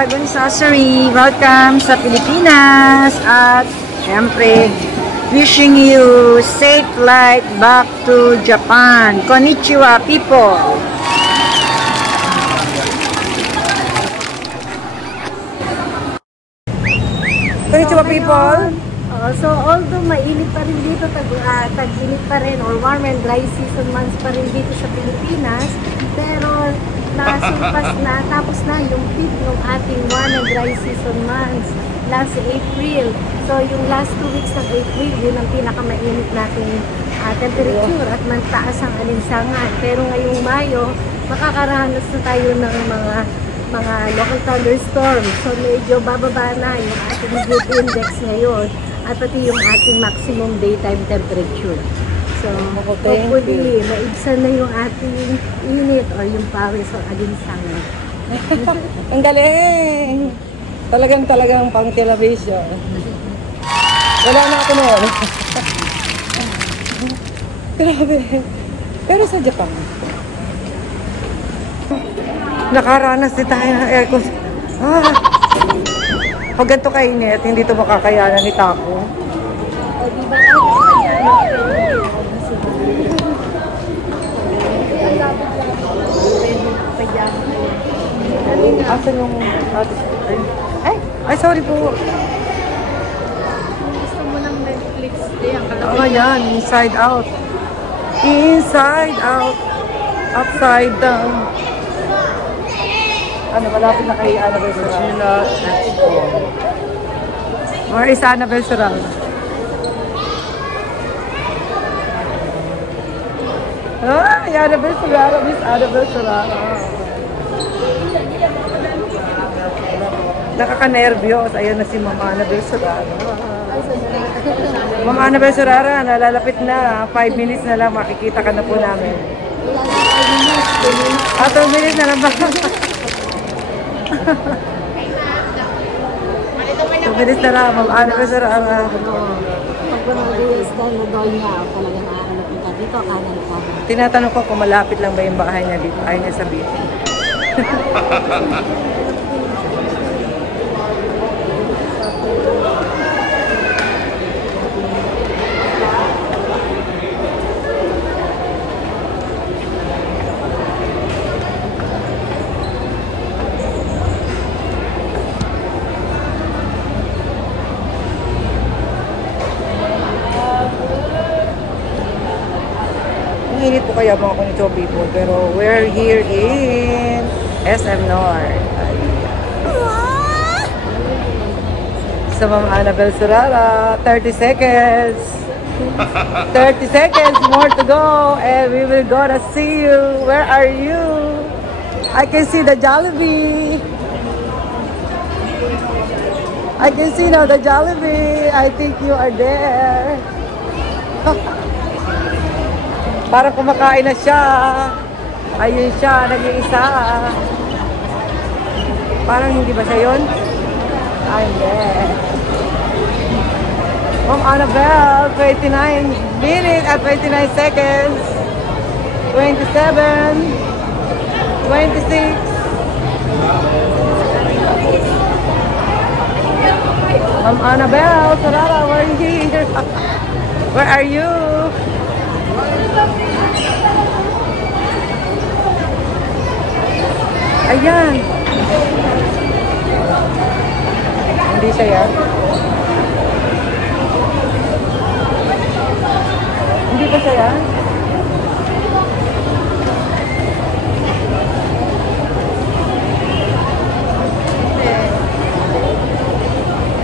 Agunsasari, welcome sa Pilipinas at syempre wishing you safe flight back to Japan. Konnichiwa people! Konnichiwa people! So although mainit pa rin dito, tag-init pa rin or warm and dry season months pa rin dito sa Pilipinas, pero tapos na yung peak ng ating warm and dry season months last April. So yung last 2 weeks ng April, yun ang pinakamainit nating temperature at magtaas ang alinsangan. Pero ngayong Mayo, makakaranas na tayo ng mga local thunderstorms. So medyo bababa na yung ating heat index ngayon at pati yung ating maximum daytime temperature. So hopefully maibsan na yung ating init or yung pawis o alinsangan. Ang galing! Talagang pang television. Wala na ako noon. Grabe. Pero sa Japan, nakaranas din tayo ng aircon. Pag ganito kainit, hindi ito makakayanan ni Taco. Asan yung ay, sorry po. Gusto mo ng Netflix day ang kalaki. Oh, yan. Inside out. Inside out. Upside down. Ano, malapit na kay Annabelle Sural. Or is Annabelle Sural? Annabelle Sural. Miss Annabelle Sural. Nakaka-nervyos. Ayan na si Mama Annabelle Surara. Mama Annabelle Surara, nalalapit na. 5 minutes na lang, makikita ka na po namin. 2 minutes na lang ba? 2 minutes na lang, Mama Annabelle Surara. Pag mga na daw niya, talagang nakakalapit ka dito, kanan ka. Tinatanong ko kung malapit lang ba yung bahay niya dito. Ayaw niya sabihin. Init po kaya mga Konnichiwa people, pero we're here in SM North. So Ma'am Annabelle Surara, 30 seconds. 30 seconds more to go and we will gonna see you. Where are you? I can see the Jollibee. I can see now the Jollibee. I think you are there. Parang kumakain na siya. Ayun siya, nag-iisa. Parang hindi ba siya yun? Ay, hindi. Ma'am Annabelle, 29 minutes at 29 seconds. 27. 26. Ma'am Annabelle, Sarara, where are you here? Where are you? Ayan. Hindi siya yan. Hindi pa siya yan.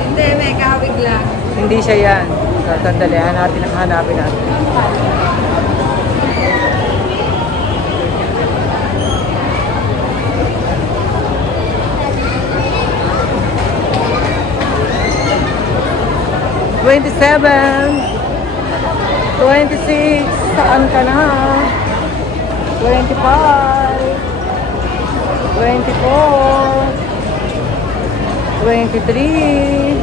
Hindi, may kahawig lang. Hindi siya yan. Sandali, hanapin natin. Twenty-seven, 26, saan ka na? 25, 24, 23,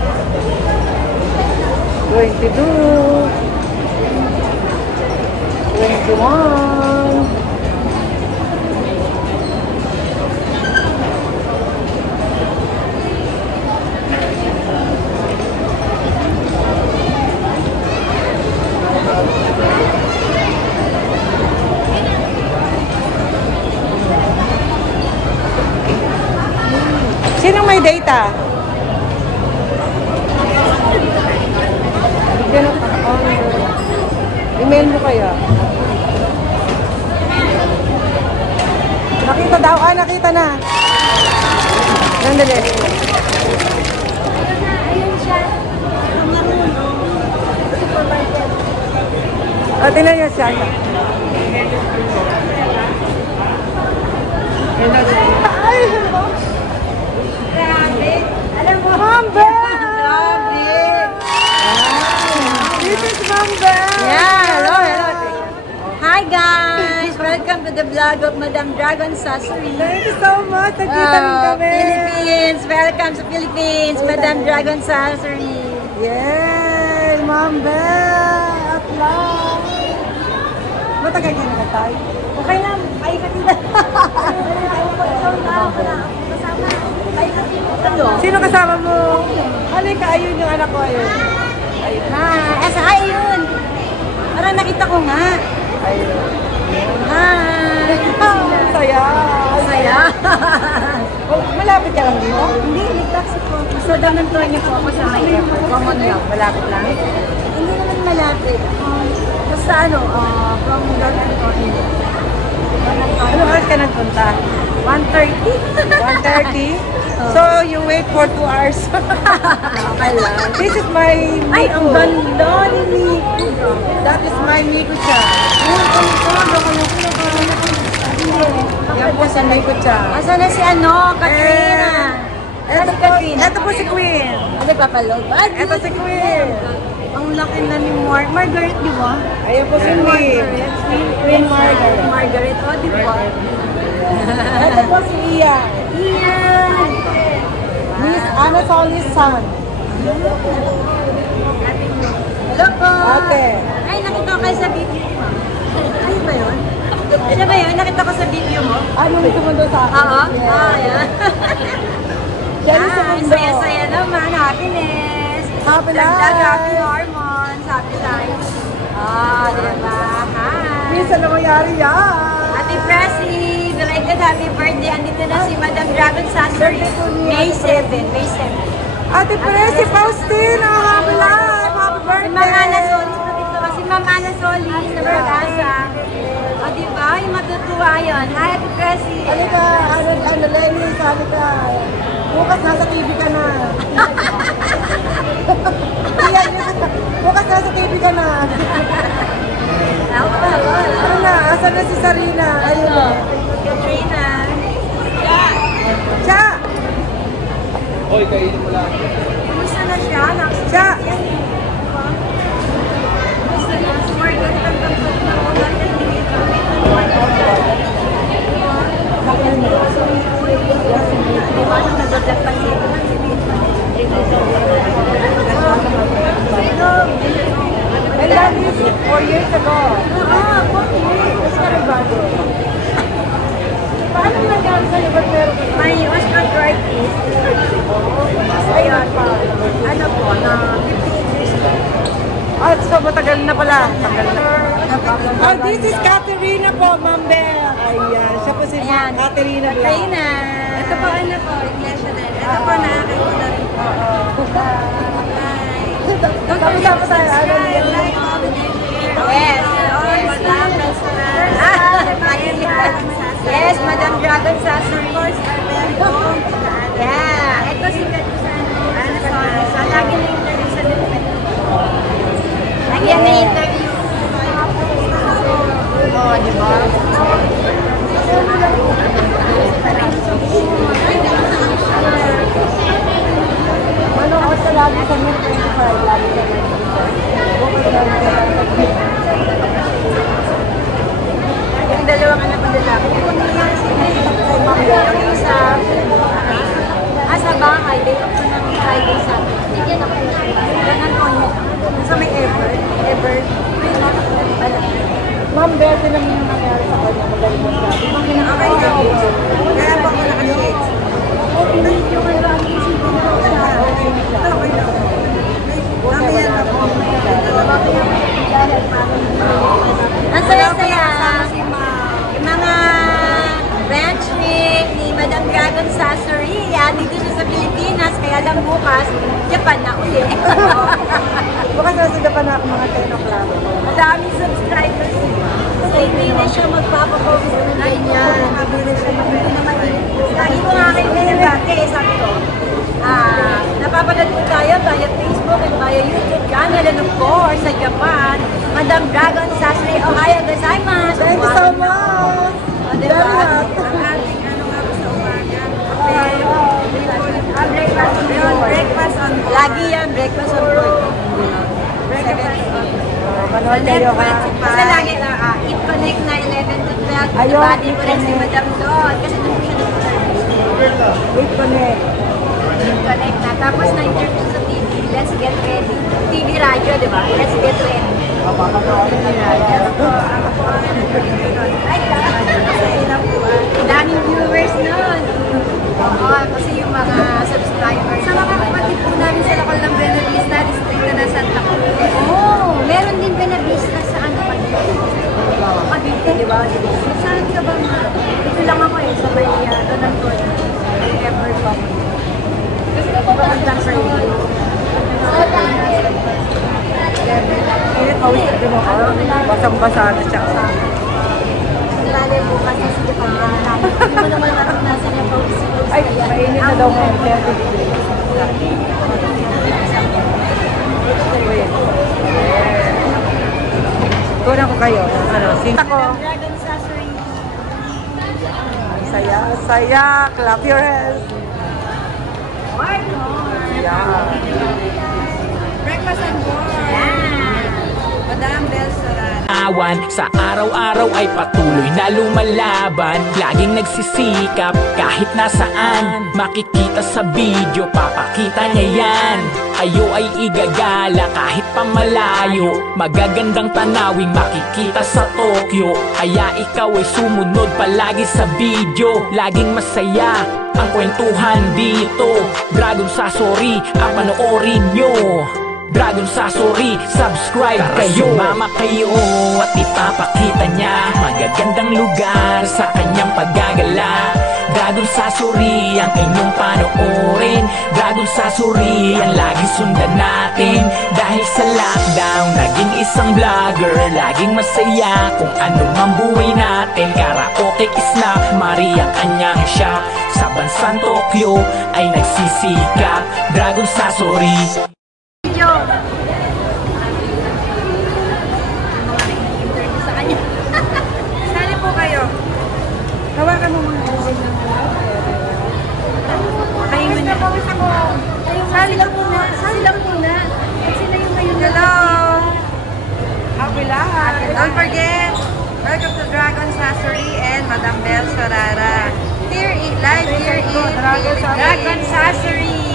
22, 21, nakita? Email mo kaya? Nakita daw. Nakita na. Nandali. Ayun siya. Supermarket. Tingnan niyo siya. Ay! Grabe. Alam mo, Ma'am Belle! grabe. This is Ma'am Belle! Yeah, hello. Hi guys! Welcome to the vlog of Madam Dragon Sasori. Thank you so much. Nagkita rin kami. Philippines! Welcome sa Philippines! Madam Dragon Sasori. Yay! Ma'am Belle! At last! Matagal ka na tayo? Okay lang, ay kanina. Sino kasama mo? Halika, ayun yung anak ko. Ayun. Ayun. Parang nakita ko nga. Ayun. Hi! Saya. Saya. Malapit ka lang dito? Hindi, nag-taxi po. So, San Antonio po ako sa may airport. Common lang. Malapit lang. Hindi naman malapit. Basta from San Antonio. Ano oras ka nagpunta? 1:30. 1:30? So, you wait for 2 hours. Okay lang. This is my Miku. Ay, ang ganda ni Miku. That is my Miku cha. Yan po si Miku cha. Asa na si Katrina? Ito po si Queen. Ano papalog? Ito si Queen. Ang laki na ni Margaret, di ba? Ayan po si Queen. Queen Margaret. Margaret, di ba? Ito po si Ian. Iyan! Miss Anna Solis son. Hello po! Ate. Ay, nakita ko kayo sa video mo. Ay ba yun? Ano ba yun? Nakita ko sa video mo? Ano yung sumundo sa akin? Oo? Yes. Ayan. Siya yung sumundo. Saya-saya naman. Happiness. Happy Dagdag life. happy hormones. Happy life. Diba? Hi. Minsan na mangyari yan. Ate Presi, belated happy birthday. Andito na si Madam Dragon Sasori. May 7. May 7. Ate Presi Faustina, happy life. Happy Si birthday. Ma'am Ana Solis, dito ba? Si Ma'am Ana Solis na Bergasa. O, diba? Yung matutuwa yun. Hi, Ate Presi. Halika, Lenny, sabi ka. Bukas nasa TV ka na. Bukas nasa TV ka na. Ano na, asan na si Sarina? Ayun na. Katrina. Cha! Hoy, kainin mo lang. Kumusta na siya? Cha! Kumusta na? Si Margaret ang pagpag na ulan ng dito. Diba nung nagdagdag pa siya? I love you 4 years ago. Mas bago. Paano nangyari sa'yo? Ba't meron ka? May osteoarthritis. Ayun. Ano po, na 15 years old. So matagal na pala. Tagal na. Oh, this is Katerina po, Ma'am Belle. Ayan, siya po si Ayan. Katerina. Katrina. Ito po, ano po, Iglesia din. Ito po, nakakita rin po. Hi. Don't forget to subscribe, like, comment, and share. Yes. Yes, Madam Dragon Sasori. Yeah. Ito si Ana Solis. So, lagi na interview sa Lupit. Lagi na interview. Oh, di ba? Ano ako sa lagi sa May 25? Lagi sa May 25. Yung dalawang anak ko lalaki. Yung isa, sa bahay, dito ko ng Friday sa akin. Bigyan ako ng San Antonio. Sa may Ever. May natak na pala. Ma'am Belle, tinan mo yung nangyari sa kanya. Magaling mo sabi. Okay na ako. Kaya po ako naka-shades. Thank you kay Rami. Okay na. Mamaya na po. Ang saya-saya. Yung mga branch ni Madam Dragon Sasori, dito siya sa Pilipinas. Japan na ulit. Bukas nasa Japan na ako mga 10 o'clock. Madaming subscribers. So, hindi na siya magpapapost ng ganyan. Hindi na siya Lagi ko nga kayo binabate, sabi ko. Napapanood ko tayo via Facebook and via YouTube channel and of course sa Japan. Madam Dragon Sasri, Ohio gozaimasu. Thank you so much! O, diba? Ang ating ano nga sa umaga. Breakfast on board. Breakfast on board. Lagi yan, breakfast on board. Breakfast on board. Manood kayo ha. Kasi lagi na, Eat Connect na 11 to 12. Ayun, Bati ko rin si Eat Madam doon. Kasi doon siya nag-service. Wait connect. Eat Connect na. Tapos na-interview sa TV. Let's get ready. TV radio, di ba? Let's get ready. TV radio. Ay, daming viewers nun. Oo, kasi yung mga subscribers. Sa mga kapatid po namin sa lokal ng Buenavista, district na Santa Cruz. Oo, meron din Buenavista sa ano pa Cavite, di ba? Saan ka ba nga? Dito lang ako sa may Donald Gordon. Ever pa. Gusto ko ba ang dancer yun? Init, mawis ko mo. Basang-basa na siya. Lalo po kasi sa Japan na namin. Hindi mo naman naranasan yung pawis. Ay, mainit na daw mo. Kunan ko kayo. Ano, sinta ko. Dragon Sasori. Saya, saya. Clap your hands. Yeah. Breakfast on board. Madam Bel Soran. Sa araw-araw ay patuloy na lumalaban. Laging nagsisikap kahit nasaan. Makikita sa video, papakita niya yan. Ayo ay igagala kahit pamalayo. Magagandang tanawing makikita sa Tokyo. Kaya ikaw ay sumunod palagi sa video. Laging masaya ang kwentuhan dito. Dragon Sasori ang panoorin nyo. Dragon Sasori, subscribe kayo. Sumama kayo at ipapakita niya magagandang lugar sa kanyang paggagala. Dragon Sasori ang inyong panoorin. Dragon Sasori ang laging sundan natin. Dahil sa lockdown, naging isang vlogger. Laging masaya kung ano mang buhay natin. Karaoke is na Maria kanyang siya. Sa bansang Tokyo ay nagsisikap. Dragon Sasori. Sali po kayo. Hawakan mo mga kayo na. Sali lang muna. Sali lang muna. Sila yung ngayon. Hello. Happy lahat. Don't forget, welcome to Dragon Sasori and Madam Bel Sorara. Here in live here in Dragon Sasori.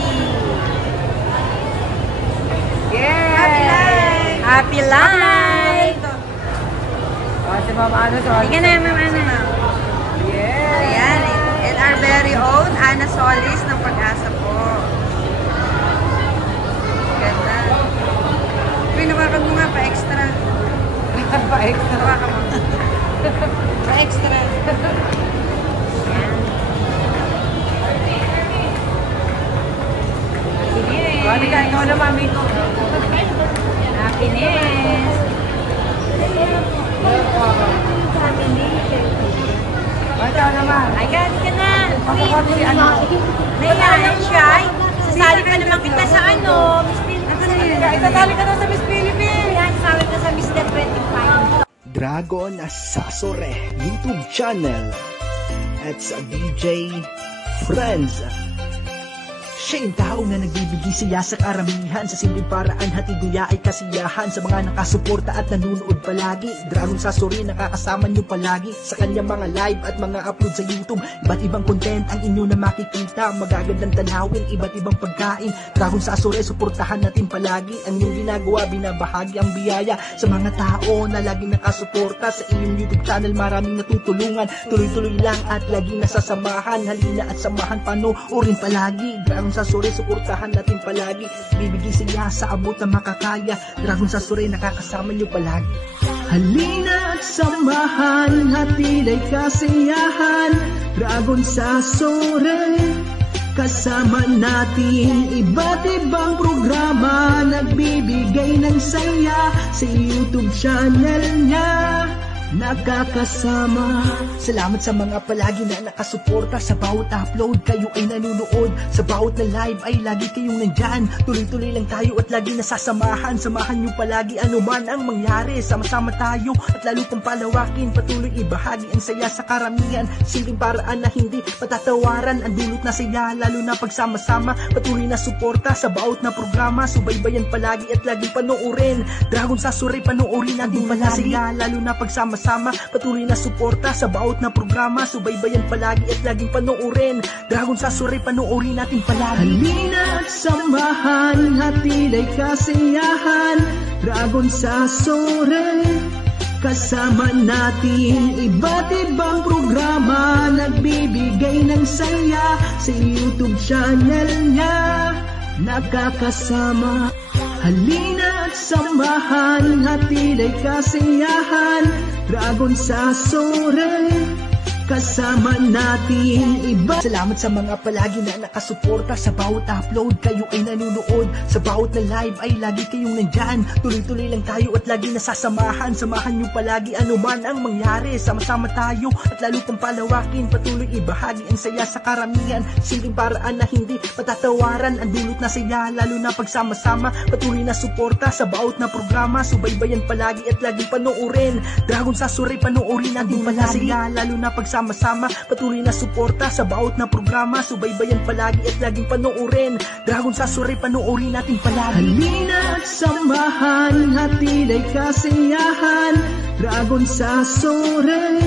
Yeah. Happy life. Happy life. Si Mama Ano. Sige na, Mama Ano. Yeah. Ayan, and our very own Ana Solis ng Pag-asa po. Ganda. Pinawakan mo nga pa-extra. Pa-extra. Hawakan mo. Pa-extra. Ano ka? Ikaw na, mami ko. Happiness. Ikaw naman. Ay, gani ka na. Pakakot si ano. Nahiyayan siya. Ay, sasali pa naman kita sa ano, Miss Philippines. Itatali ka na sa Miss Philippines. Yan, sasali ka sa Miss 25. Dragon Sasori YouTube channel at sa DJ Friends. Siya yung tao na nagbibigay saya sa karamihan. Sa simpleng paraan, hatid niya ay kasiyahan. Sa mga nakasuporta at nanunood palagi, Dragon Sasori nakakasama niyo palagi. Sa kanyang mga live at mga upload sa YouTube, iba't ibang content ang inyo na makikita. Magagandang tanawin, iba't ibang pagkain. Dragon Sasori, suportahan natin palagi. Ang inyong ginagawa, binabahagi ang biyaya sa mga tao na laging nakasuporta sa inyong YouTube channel. Maraming natutulungan, tuloy-tuloy lang at laging nasasamahan. Halina at samahan, panoorin palagi. Dragon Sasori, suportahan natin palagi. Bibigay sila sa abot na makakaya. Dragon Sasori, nakakasama nyo palagi. Halina at samahan, hatid ay kasiyahan. Dragon Sasori, Kasama natin iba't ibang programa, nagbibigay ng saya sa YouTube channel niya. Nakakasama. Salamat sa mga palagi na nakasuporta. Sa bawat upload kayo ay nanunood. Sa bawat na live ay lagi kayong nandyan. Tuloy-tuloy lang tayo at lagi nasasamahan. Samahan nyo palagi ano man ang mangyari. Sama-sama tayo at lalo pang palawakin. Patuloy ibahagi ang saya sa karamihan. Simpleng paraan na hindi patatawaran. Ang dulot na saya lalo na pagsama-sama. Patuloy na suporta sa bawat na programa. Subaybayan palagi at laging panoorin. Dragon sa Suri panoorin natin palagi. Saya lalo na pagsama-sama. Patuloy na suporta sa bawat na programa. Subaybayan palagi at laging panoorin. Dragon sa Suri panoorin natin palagi. Halina at samahan, hatid ay kasiyahan. Dragon sa Suri, kasama natin iba't ibang programa, nagbibigay ng saya sa YouTube channel niya. Nakakasama. Halina at samahan, hatid ay kasiyahan. Dragon sa Suri, kasama natin iba. Salamat sa mga palagi na nakasuporta. Sa bawat upload kayo ay nanunood. Sa bawat na live ay lagi kayong nandyan. Tuloy-tuloy lang tayo at lagi nasasamahan. Samahan nyo palagi ano man ang mangyari. Sama-sama tayo at lalo pang palawakin. Patuloy ibahagi ang saya sa karamihan. Simpleng paraan na hindi patatawaran. Ang dulot na saya lalo na pagsama-sama. Patuloy na suporta sa bawat na programa. Subaybayan palagi at laging panoorin. Dragon sa Suri panoorin natin palagi. Saya lalo na pagsama-sama. Patuloy na suporta sa bawat na programa. Subaybayan palagi at laging panoorin. Dragon sa Suri panoorin natin palagi. Halina at samahan, hatid ay kasiyahan. Dragon sa Suri,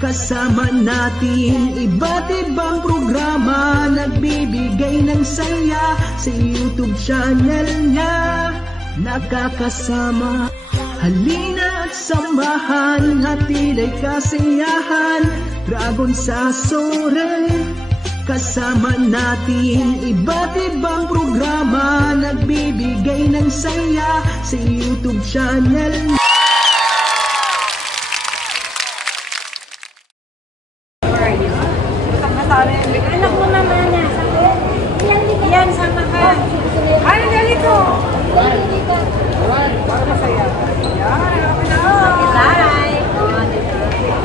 kasama natin iba't ibang programa, nagbibigay ng saya sa YouTube channel niya. Nakakasama. Halina at samahan, hatid ay kasiyahan. Dragon sa Suri, kasama natin iba't ibang programa, nagbibigay ng saya sa YouTube channel. Anak mo naman na. Yan, sama ka. Ano dali ko? Para masaya. Yan, okay na. Bye.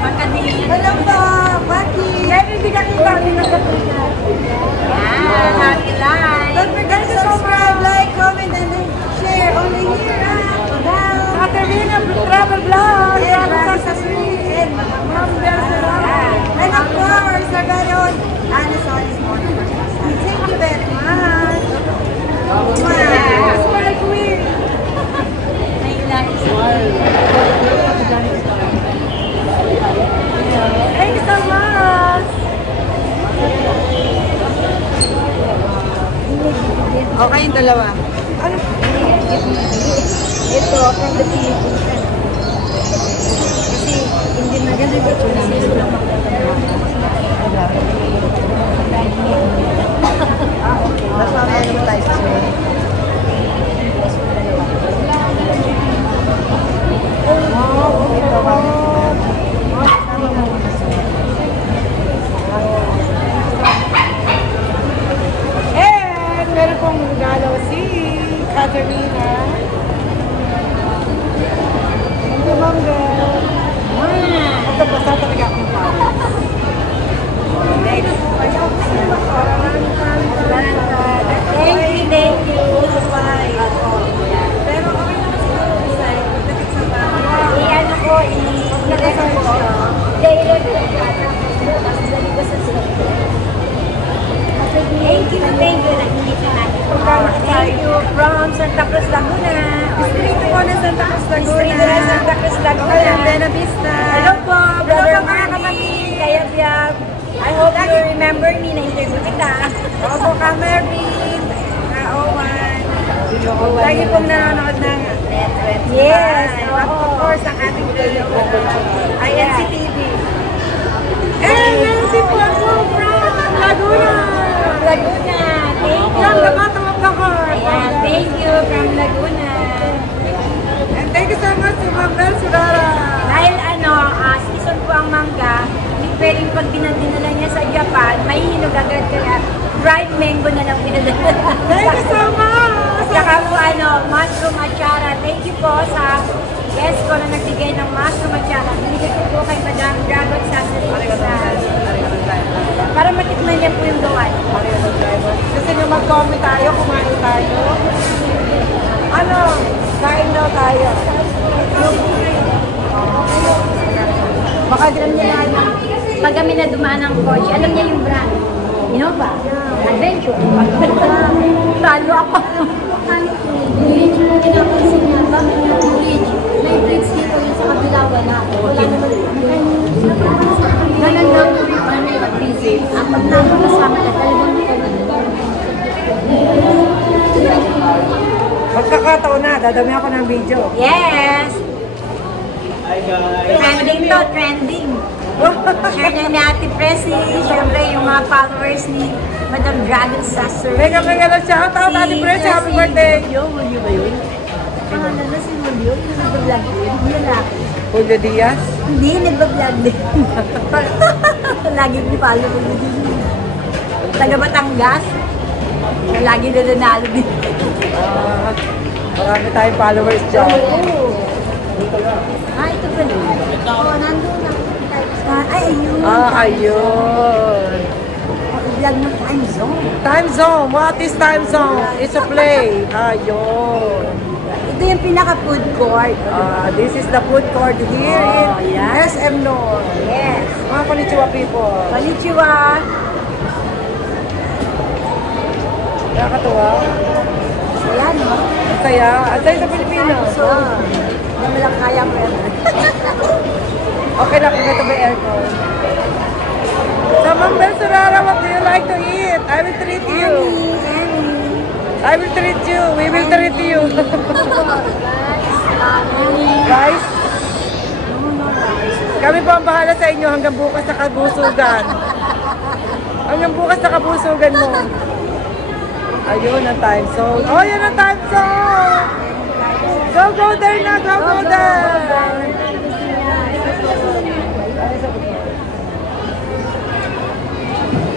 Magkadiin. Hello po, Baki. Yan, hindi ka kita. Yan, happy life. Don't forget to subscribe, like, comment, and share. Only here at Katerina Travel Vlog. Travel sa Suri. And Ma'am Belsarara. And of course, our very own Anna Solis Morning. Thank you very much. Wow. Smile queen. Thank you so much. Okay yung dalawa. Ano? Ito, from the Philippines. Kasi, hindi na ganun ito. Kasi lang Mas mamaya naman tayo sa swimming. And meron pong regalo si Katerina. Thank you, Ma'am Bel. Ito pa sa talaga akong pala. Next. Thank you. Pero okay naman siguro design. Pagdating sa bahay. I-ano ko, i-ano ko. Dahil ko. Thank you. Nakinig na natin. Thank you from Santa Cruz, Laguna. Distrito po ng Santa Cruz, Laguna. Distrito ng Santa Cruz, Laguna. Ayan, Buena Vista. Hello po, brother Hello po, mga Marvin. Kaya Biab. I hope you remember me na interview kita. Opo ka, Mervin. Owan. Lagi pong nanonood ng Yes. Of course, ang ating INCTV. And meron din po ako from Laguna. Laguna. Thank you. From the bottom of the heart. Ayan, thank you from Laguna. And thank you so much to Ma'am Belsarara. Dahil season po ang mangga, hindi pwedeng pag dinala niya sa Japan, may hinog agad kaya dried mango na lang pinadala. Thank you so much! At saka po mushroom achara. Thank you po sa guest ko na nagbigay ng mushroom achara. Binigay ko po kay Madam Dragon Sasari. Para matikman niya po yung gawan. Gusto nyo mag-comment tayo, kumain tayo. Ano? Kain daw tayo. Baka alam niya na pag kami na dumaan ng kotse, alam niya yung brand. Innova. Adventure. Talo ako. Bridge, pinapansin niya, bakit yung bridge? May bridge dito yung sa kabila, wala. Wala naman. Ganun lang po yung visit. Ang pagtapos kasama na talagang Magkakataon na, dadami ako ng video. Yes! Hi guys! Trending to, trending. Share niya ni Ate Presi, syempre yung mga followers ni Madam Dragon Sasser. Mega lang shout out, Ate Presi, happy birthday! Mulyo ba yun? Ano na si Mulyo? Yung nag-vlog din? Yung lalaki. Julio Diaz. Hindi, nag-vlog din. Lagi ni follow ko din. Taga Batangas. Lagi na nanalo din. Marami tayong followers dyan. Ito pa rin. nandun na. Ayun. Ayun. I-vlog mo time zone. Time zone. What is time zone? It's a play. Ayun. Ito yung pinaka-food court. This is the food court here in yes. SM North. Yes. Mga konnichiwa people. Konnichiwa. Nakakatuwa. Ayan, no? Kaya, at tayo sa Pilipinas. So, hindi mo lang kaya mo yan. Okay lang kung ito may aircon. So, Ma'am Bel Sorara, what do you like to eat? I will treat you. I will treat you. We will treat you. Rice? Kami po ang bahala sa inyo hanggang bukas sa kabusugan. Hanggang bukas sa kabusugan mo. Ayun ang time zone. Oh, yan ang time zone! Go there na! Go there!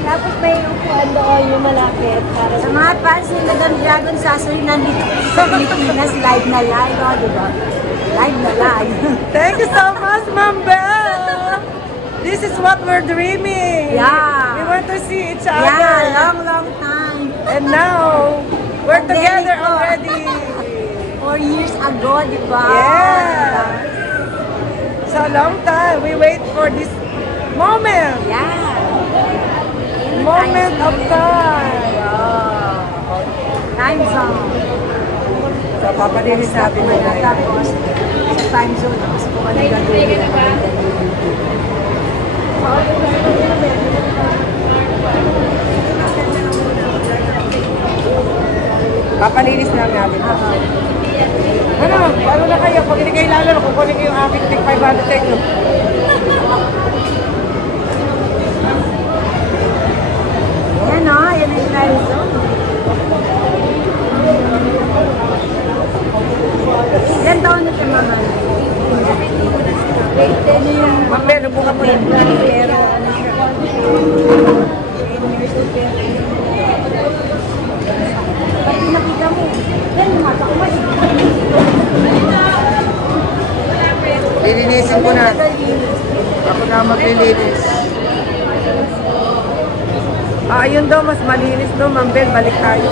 Tapos may upuan doon yung malapit. Para sa mga fans ni Madam Dragon Sasori nandito sa Pilipinas, live na live, oh, diba? Live na live. Thank you so much, Ma'am Belle! This is what we're dreaming! Yeah. We want to see each other! Yeah, long time. And now, we're together Very already! 4 years ago, diba? Yeah! So long time, we wait for this moment! Yeah. Moment of time! Time zone. So, papalinis natin mo na yan. Tapos, sa time zone, tapos kung ano gagawin. Papalinis na natin. Ano? Paano na kayo? Pag hindi kayo lalo, kukunin ko yung aking tig 500 tekno. Yan o, yan ang time zone. Ilan taon na siya, Mama? Ma'am Belle, buka mo na. Pero ano siya? 10 years old pero. Pag pinakita mo, yan yung mata ko. Lilinisin ko na. Ako na maglilinis. Ayun daw, mas malinis daw, Ma'am Belle. Balik tayo.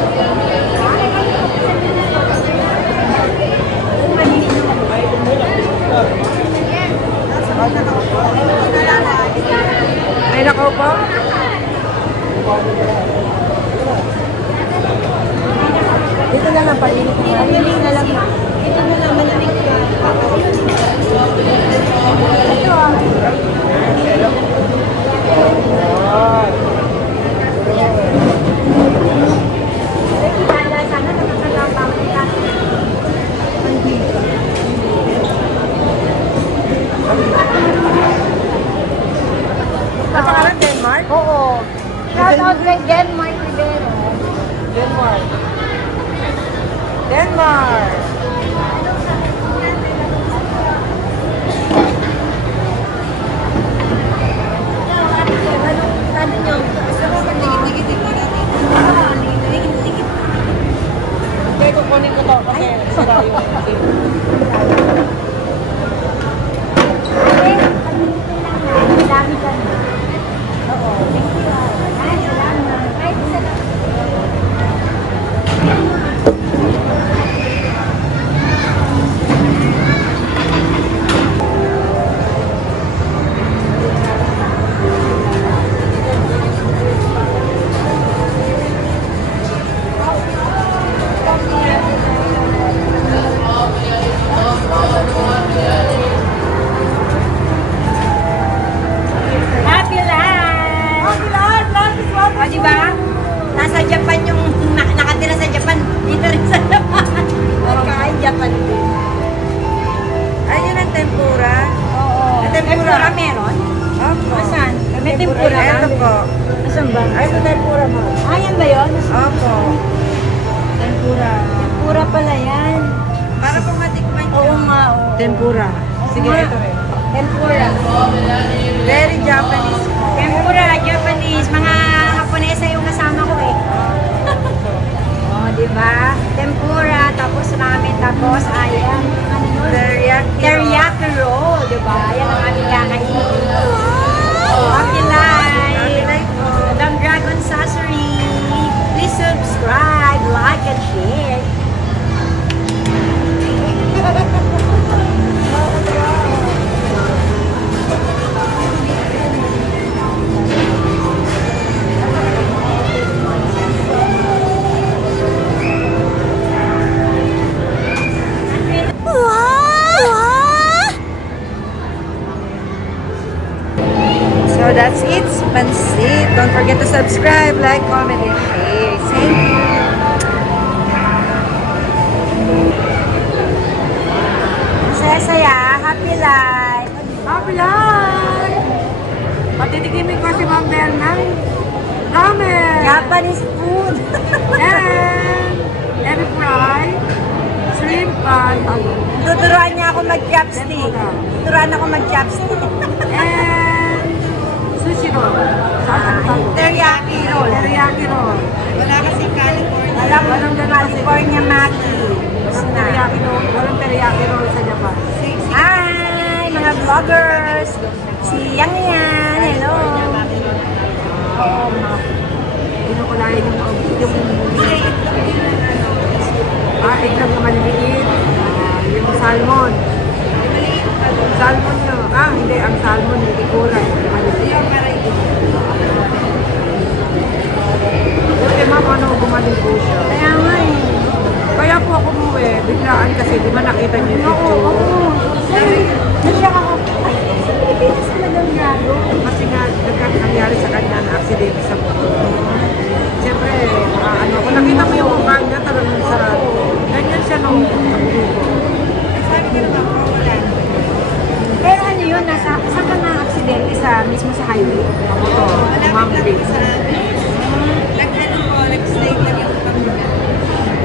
Ay, nakaw po? Dito na lang, palinit na. Palinit na lang na. Dito na lang, malamig ka. Ito ah. Sana nakakatapang ka. Ang pangalan, Denmark? Oo. Shout out kay Denmark Rivero. Denmark. Denmark! kukunin ko to kasi sira yung Dami ka na. Oo. Thank you. Ay, salamat. Ay, salamat. Happy life! Happy life! Life is what O, diba? Nasa Japan yung nakatira sa Japan. Dito rin sa Japan. Nagkain Japan din. Ayun ang tempura. Oo. Tempura meron? Opo. Asan? May tempura ka? Ito po. Asan ba? Ay, ito tempura mo. Ah, yan ba yun? Opo. Tempura. Tempura pala yan. Para pong matikman niyo. Oo nga, oo. Tempura. Sige, Nga. ito rin. Tempura. Very Japanese po. Tempura, Japanese. Mga Haponesa yung kasama ko eh. Oh, di ba? Tempura, tapos ramen, tapos ayan. Ano yun? Teriyaki roll, di ba? Yan ang aming kakainin. Happy life! Happy life po. Madam Dragon Sasori. Please subscribe, like, and share. So that's it, Pansit. Don't forget to subscribe, like, comment, and share. Thank you. Saya-saya, happy life. Happy life! Patitikimin ko si Ma'am Bernal. Ramen! Japanese food. And every fry, shrimp, Tuturuan niya ako mag-chopstick. Tuturuan ako mag-chopstick. and sushi roll. Teriyaki roll. Teriyaki roll. Wala kasing California. Walang California Maki. Basta. Teriyaki roll. Walang teriyaki roll sa Japan. Hi, mga vloggers. Si Yang yan. Hello. Pinukulayan yung egg na maliliit. Yung salmon. Salmon nyo. Hindi. Ang salmon, hindi kulay. Maliliit. Buti ma'am, ano, gumaling po siya. Kaya nga eh. Kaya po ako umuwi. Biglaan kasi, di ba nakita niyo yung Oo. picture? Nasya ako. Ay, sa Pilipinas talagang gago. Kasi nga, nangyari sa kanya na aksidente sa motor. Siyempre, kung nakita mo yung mukha niya, talagang sarado. Ganyan siya nung sabi niya naman, wala. Pero ano yun, saan ka na-aksidente mismo sa highway? Ang motor, umambling. Nag-slide lang yung pamilya.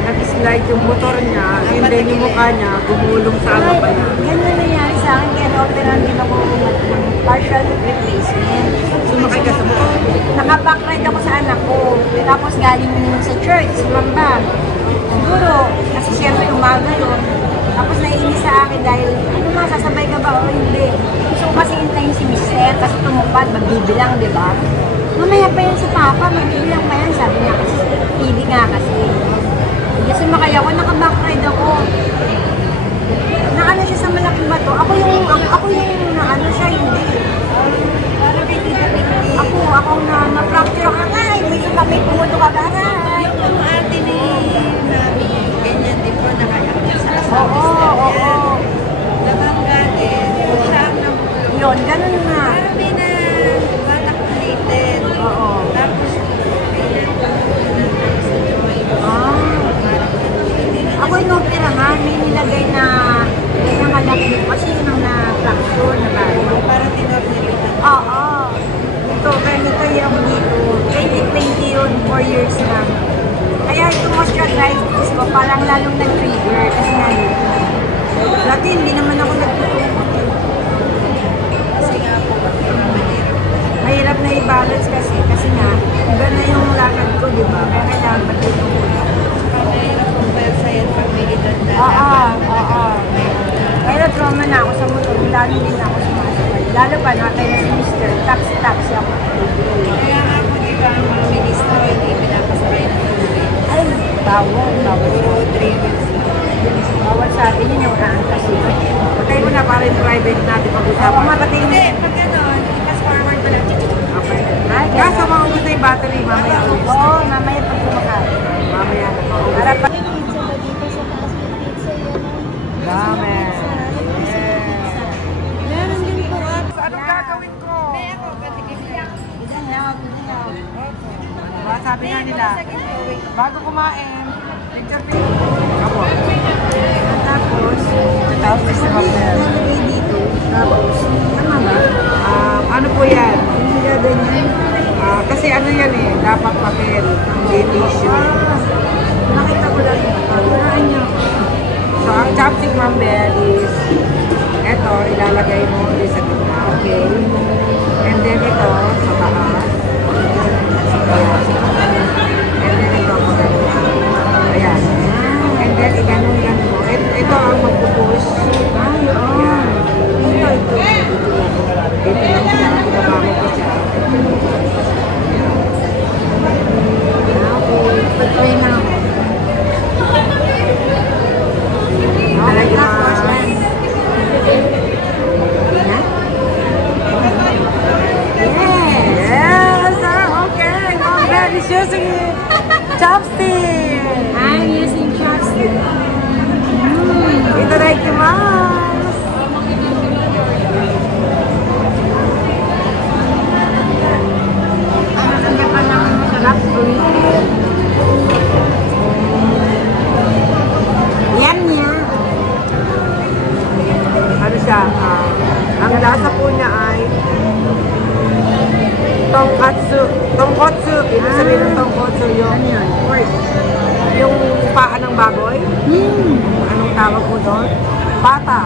Nag-slide yung motor niya, and then yung mukha niya, gumulong sa ano pa niya. Ganyan nangyari sa akin, kaya na-operan din ako ng partial replacement. Sumakay ka sa motor. Nakaback-ride ako sa anak ko. Tapos galing sa church, sumamba. Siguro, kasi siyempre umaga yun. Tapos naiinis sa akin dahil, ano ma, sasabay ka ba o hindi? Gusto ko kasi hintayin si Mister, kasi tumupad, magbibilang, di ba? Mamaya pa yan si Papa, magbibilang pa yan. Sabi niya kasi, TV nga kasi. Hindi sumakay ako, nakaback-ride ako. Naano siya sa malaking bato. Ako yung naano siya, hindi. Ako na-fracture ako nga, may pumuto ka garay. Yung ate ni Mami, ganyan din po, nakayakit sa asawa. Oo. Nabangga din, siya ang namulong. Yun, ganun nga. Parang may na batak-related. Oo. Tapos, Ako inoperahan, may nilagay na malaki kasi yun ang na-fracture na tayo. parang tinornilitan. Oo. Ito, ganito yung dito. 2020 yun, 4 years na. Kaya itong osteoarthritis ko, parang lalong nag-trigger kasi nga yun. Dati hindi naman ako nagtutungkot. Kasi nga po, Mahirap na i-balance kasi nga, iba na yung lakad ko, di ba? Kaya kailangan pagtutungkot. mahirap kung pala sa'yo pag lalo din ako sumasabay. Lalo pa natin na si Mr. Taxi ako. Kaya nga po, iba ang mga ministro, hindi pinapasakay ng tubig. Ay, bawal. Puro drivers. Bawal sa atin yun yung naangkas yun. Patay mo na para yung private natin pag-usapan. Ako mapatay mo. Hindi, pag gano'n, i-pass forward mo lang. Okay. Ay, Kaso maubos na yung battery, mamaya ulit. Oo, mamaya pag kumakain. Mamaya na maubos. Para pa. Pizza ba dito sa fast food pizza yan? Dami. Meron din po Anong gagawin ko? May ako, patikim lang. Diba, sabi nga nila, bago kumain, picture pic. Ako. Tapos si Mabel. dito. Tapos, tama ba? Ano po yan? Hindi na ganyan. Kasi ano yan eh, dapat papel, hindi tissue. Nakita ko lang yun. Turaan niyo. So, ang chopstick Mabel is, eto, ilalagay mo ulit sa gitna, okay? And then ito, sa taas. And then ito, ayan. And then, iganon-ganon mo. Ito ang magpupush. Ayan. Dito lang siya, pinababa mo pa siya. Okay. Pag-try na ako. Talaga Tapos, naman. Yes, sir. Okay. Mabel is using chopstick. I'm using chopstick. Itadakimasu. Ang ganda ng masarap. Yan niya. Ano siya? Ang lasa po niya ay tonkatsu. Tonkotsu. Ibig sabihin ng tonkotsu yung Ano yan? Pork. yung paa ng baboy. Anong tawag po doon? Pata.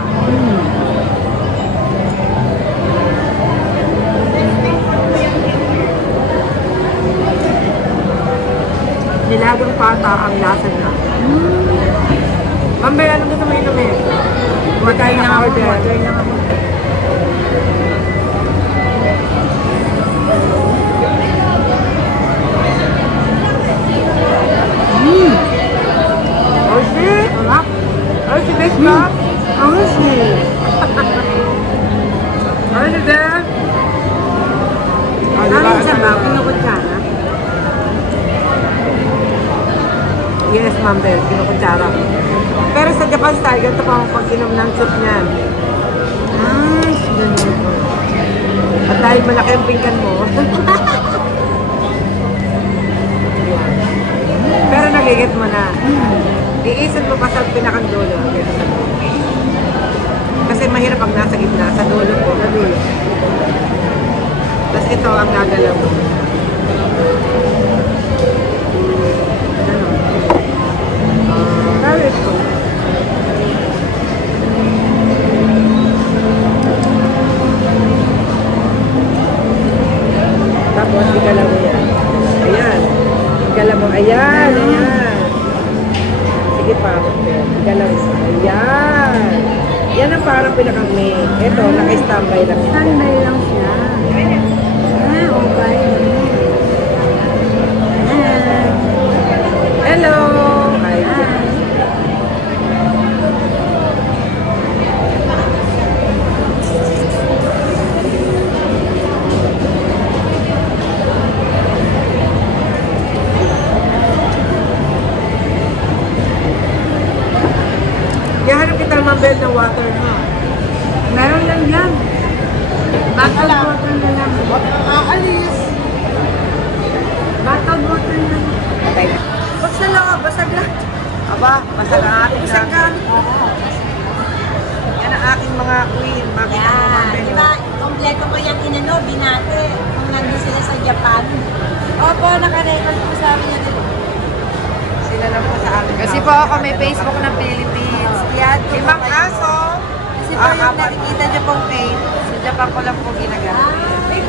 Nilagang pata ang lasa niya. Mambel, anong gusto mo inumin? Water lang ako. Order. Water lang ako. Oishi? Sarap. Oishi desu ka? Oishi. Oishi desu? Ano siya ba? Kinukutsara? Yes, Ma'am Bel, kinukutsara. Pero sa Japan style, ganito pa ang pag-inom ng soup niyan. Ganun. At dahil malaki ang pinggan mo. Pero nagigit mo na. Iisan mo pa sa pinakang dulo. Kasi mahirap pag nasa gitna, sa dulo po. Tapos ito ang gagalaw. Pero ito. Tapos igalaw mo yan. Ayan. Igalaw mo. Ayan. Ayan. Sige pa. Igalaw isa. Ayan. Yan ang parang pinakang main. Ito, naka-standby lang. Standby lang siya. Okay. Hello! Hi. Yahanap kita ng Mabel ng water na. Meron lang yan. Bottled water na lang. Aalis! Bottled water na lang. Patay na. Huwag sa loob, basag lang. Aba, masarap ang aking Basag ka. Yan ang aking mga queen. Makita mo Mabel. Di ba, kompleto ko yung inano, binate, kung nandun sila sa Japan. Opo, naka-record po sa amin yan. Sila lang po sa ating Kasi po ako may Facebook ng Philippines. Yan, Limang aso. Kasi po yung nakikita niyo pong page, sa Japan ko lang po ginagamit.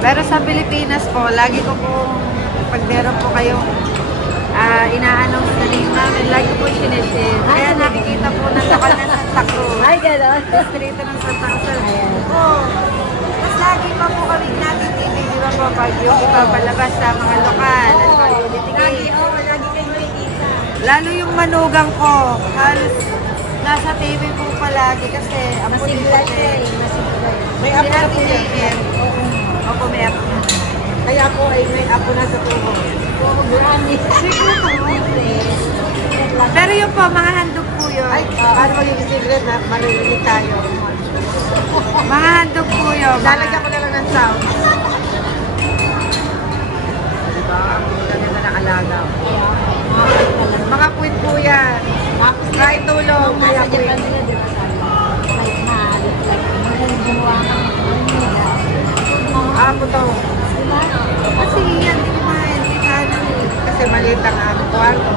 Pero sa Pilipinas po, lagi ko po, pag meron po kayong ina-announce na name namin, namin, lagi po sinishare. Kaya nakikita po ng lokal na Santa Cruz. Ay, gano'n. Distrito ng Santa Cruz. Oo. Mas lagi pa po kami natitv, di ba po, pag yung ipapalabas sa mga lokal. At pag yung litigate. Lagi kayo nakikita. Lalo yung manugang ko. Halos nasa TV po palagi kasi ang Masigla siya eh. Masigla. may apo na po yan. Opo, may apo na. Kaya po ay may apo na sa tubo. Pero yun po, mga handog po yun. Ay, paano magiging secret na maririnig tayo? Mga handog po yun. Lalagyan ko na lang ng sound. Diba? Ang ganda na alaga. Mga queen po yan. Kahit tulong, kaya queen. Apo to. Kasi yan, di ba? Kasi maliit ang aming kwarto.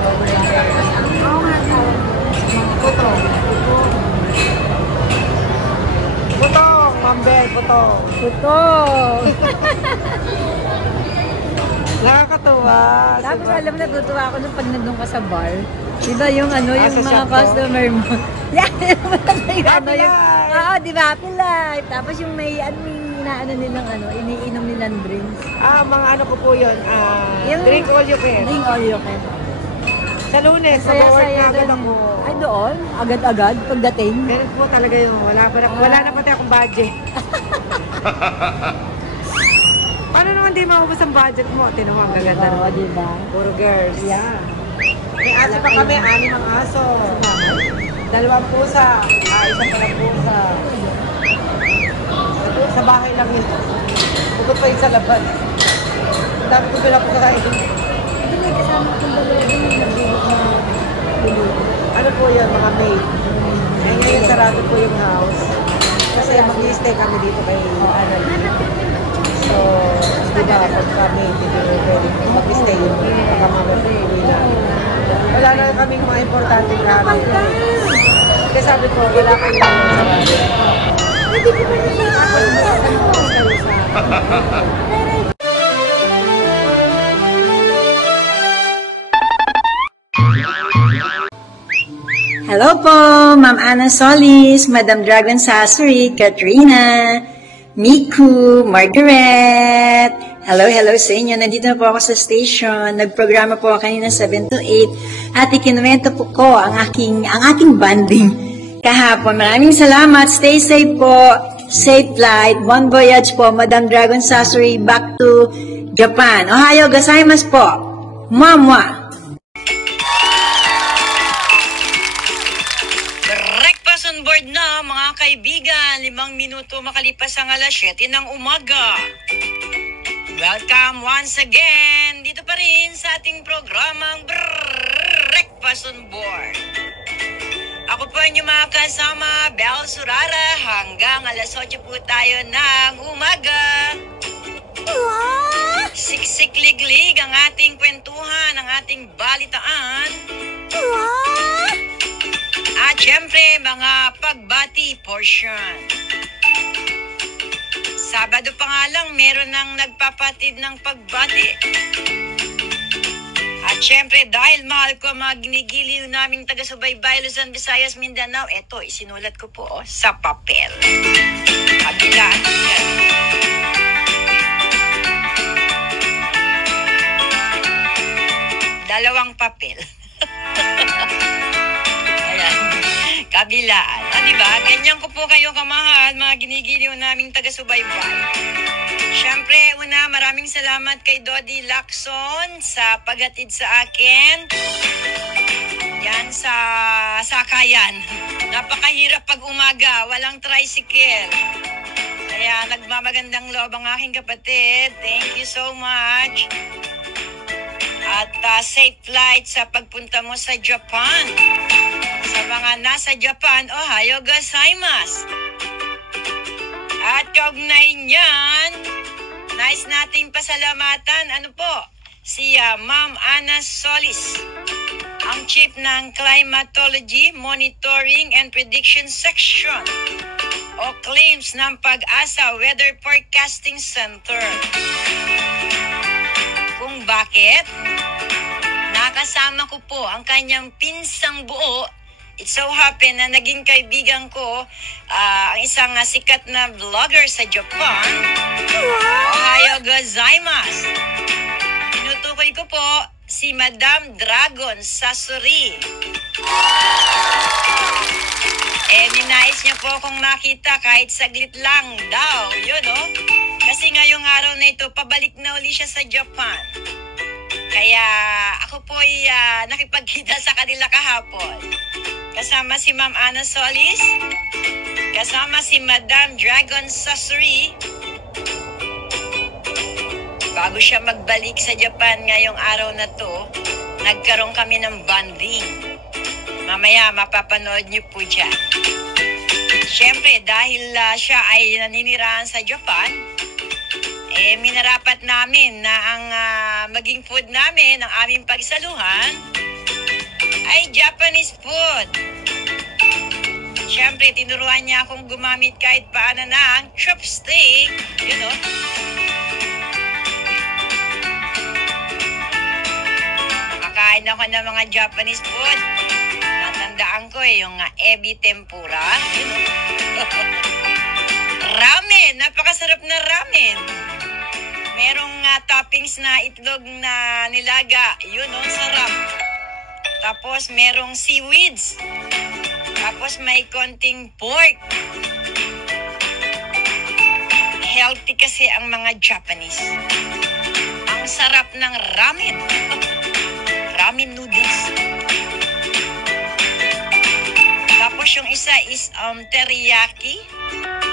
Oo nga to. Puto. Puto, Mambel, puto. Puto. Nakakatuwa. Tapos alam na, tutuwa ako nung pag nandun ka sa bar. Diba yung ano, yung sa mga shop ko? customer mo. Yan, yung ano, yung, Life. oo, di ba, happy life. Tapos yung may, ano, yung inaano nilang, ano, iniinom nilang drinks. Mga ano ko po yun. Yung- Drink all you can. Drink all you can. Sa Lunes, mag-work na agad ako. Ay, doon? Agad-agad, pagdating? Meron po talaga yun. Wala na pati akong budget. Paano naman di maubos ang budget mo? Tinan mo, ang gaganda Oo, naman. di ba? Puro girls. Yeah. May aso pa kami, 6 ang aso. 2 pusa. Isang palang pusa. Sa bahay lang yun. Bukod pa yun sa labas. Ang dami ko pinapakain. Ito may kasama kong dalawa din yung nagbibig na bulugan. Ano po yan, mga maid? Eh, ngayon sarado po yung house. Kasi mag-i-stay kami dito kay ano. So, di ba, pag kami, hindi rin pwede mag-stay yun. Baka mamaya uwi na. Wala na kaming mga importante gamit. Kaya sabi ko, wala kang gamit sa bahay. Hindi ko ba nila? Hello po, Ma'am Ana Solis, Madam Dragon Sasori, Katrina, Miku, Margaret. Hello sa inyo. Nandito na po ako sa station. Nagprograma po ako kanina 7 to 8 at ikinuwento po ko ang aking banding kahapon. Maraming salamat. Stay safe po. Safe flight. Bon voyage po, Madam Dragon Sasori, back to Japan. Ohayo gozaimasu po. Mua. Breakfast on board na mga kaibigan. 5 minuto makalipas ang alas 7 ng umaga. Welcome once again dito pa rin sa ating programang Breakfast on Board. Ako po ang inyong mga kasama, Bel Surara, hanggang alas 8 po tayo ng umaga. Siksik-liglig ang ating kwentuhan, ang ating balitaan. At syempre, mga pagbati portion. Sabado pa nga lang, meron nang nagpapatid ng pagbati. At syempre, dahil mahal ko ang mga ginigiliw naming taga-subaybay, Luzon, Visayas, Mindanao, eto, isinulat ko po sa papel. Kabilaan yan. Dalawang papel. Ayan. Kabilaan. Diba? Ganyan ko po kayo kamahal, mga ginigiliw naming taga-subaybay. Siyempre, una, maraming salamat kay Dodi Lacson sa paghatid sa akin. Yan sa sakayan. Napakahirap pag umaga, walang tricycle. Kaya nagmamagandang loob ang aking kapatid. Thank you so much. At safe flight sa pagpunta mo sa Japan. Sa mga nasa Japan, ohayo gozaimasu. At kaugnay niyan, nais nating pasalamatan, si Ma'am Ana Solis, ang Chief ng Climatology, Monitoring and Prediction Section o Claims ng Pag-asa Weather Forecasting Center. Kung bakit? kasama ko po ang kanyang pinsang buo. It so happened na naging kaibigan ko ang isang sikat na vlogger sa Japan. Ohayo gozaimasu. Tinutukoy ko po si Madam Dragon Sasori. Ninais niya po akong makita kahit saglit lang daw. Yun, oh. Kasi ngayong araw na ito, pabalik na uli siya sa Japan. Kaya ako po ay nakipagkita sa kanila kahapon. Kasama si Ma'am Ana Solis, kasama si Madam Dragon Sasori. Bago siya magbalik sa Japan ngayong araw na to, nagkaroon kami ng bonding. Mamaya mapapanood niyo po dyan. Siyempre, dahil siya ay naninirahan sa Japan, minarapat namin na ang maging food namin, ang aming pagsaluhan, ay Japanese food. Siyempre, tinuruan niya akong gumamit kahit paano ng chopstick. You know? Nakakain ako ng mga Japanese food. Natandaan ko yung ebi tempura. You know? Ramen! Napakasarap na ramen. Merong toppings na itlog na nilaga. Yun, oh, sarap. Tapos merong seaweeds. Tapos may konting pork. Healthy kasi ang mga Japanese. Ang sarap ng ramen. Ramen noodles. Tapos yung isa is teriyaki.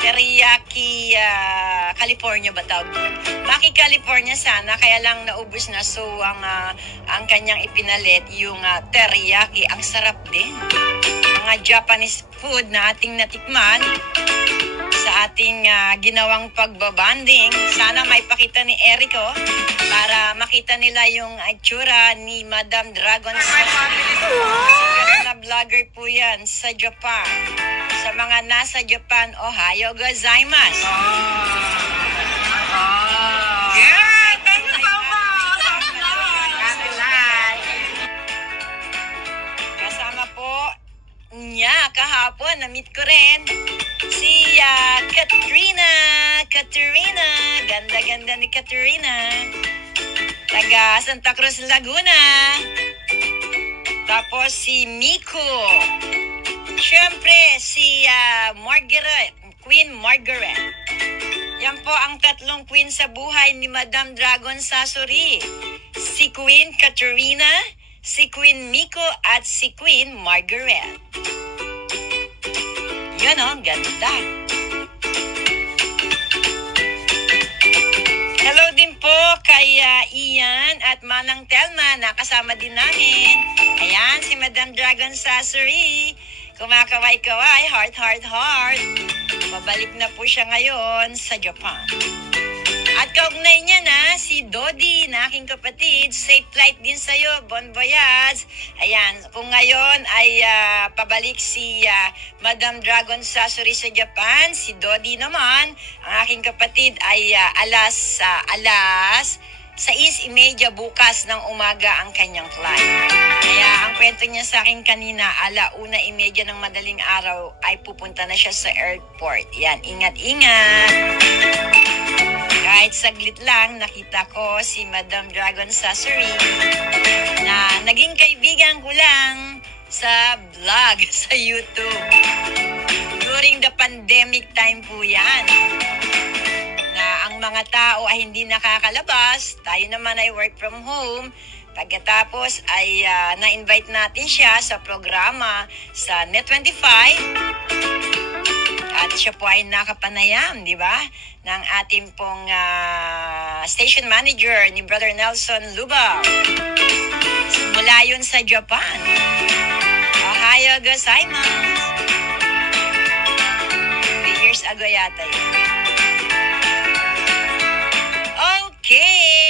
Teriyaki California ba tawag? Maki California sana, kaya lang naubos na. So ang kanyang ipinalit yung teriyaki. Ang sarap din. Mga Japanese food na ating natikman sa ating ginawang pagbabanding. Sana may pakita ni Erico para makita nila yung itsura ni Madam Dragon. Sikat na vlogger po yan sa Japan. Sa mga nasa Japan, ohayo gozaimasu. Yeah! Thank you so much! Kasama po niya kahapon, na-meet ko rin si Katrina. Ganda-ganda ni Katrina. Taga Santa Cruz, Laguna. Tapos si Miko. Siyempre, si Queen Margaret. Yan po ang tatlong queen sa buhay ni Madam Dragon Sasori. Si Queen Katrina, si Queen Miko, at si Queen Margaret. Yun, oh, ganda. Hello din po kay Ian at Manang Telma, nakasama din namin. Ayan, si Madam Dragon Sasori. Kumakaway-kaway, heart. Pabalik na po siya ngayon sa Japan. At kaugnay niya na si Dodi, na aking kapatid. Safe flight din sa'yo, bon voyage. Ayan, kung ngayon ay pabalik si Madam Dragon Sasori sa Japan, si Dodi naman, ang aking kapatid, ay alas 6:30 bukas ng umaga ang kanyang flight. Kaya ang kwento niya sa akin kanina, 1:30 ng madaling araw ay pupunta na siya sa airport. Yan, ingat-ingat. Kahit saglit lang, nakita ko si Madam Dragon Sasori na naging kaibigan ko lang sa vlog sa YouTube. During the pandemic time po yan. Na ang mga tao ay hindi nakakalabas, tayo naman ay work from home. Pagkatapos ay na-invite natin siya sa programa sa Net25. At siya po ay nakapanayam, di ba? Ng ating pong station manager ni Brother Nelson Lubao. Mula yun sa Japan. Ohayo gozaimasu. 3 years ago yata yun. Okay.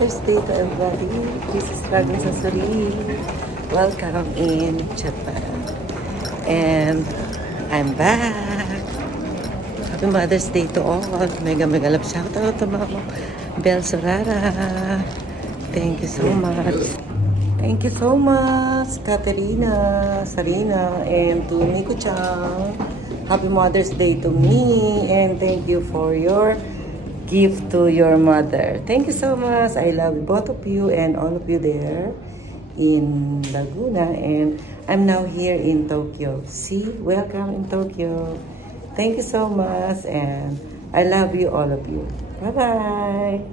Mother's Day to everybody. This is Dragon Sasori. Welcome in Japan. And I'm back. Happy Mother's Day to all. Mega love shout out to Mama Bel Sorara. Thank you so much. Thank you so much, Katerina, Sarina, and to Miko-chan. Happy Mother's Day to me, and thank you for your gift to your mother. Thank you so much. I love both of you and all of you there in Laguna, and I'm now here in Tokyo. See, welcome in Tokyo. Thank you so much, and I love you, all of you. Bye-bye.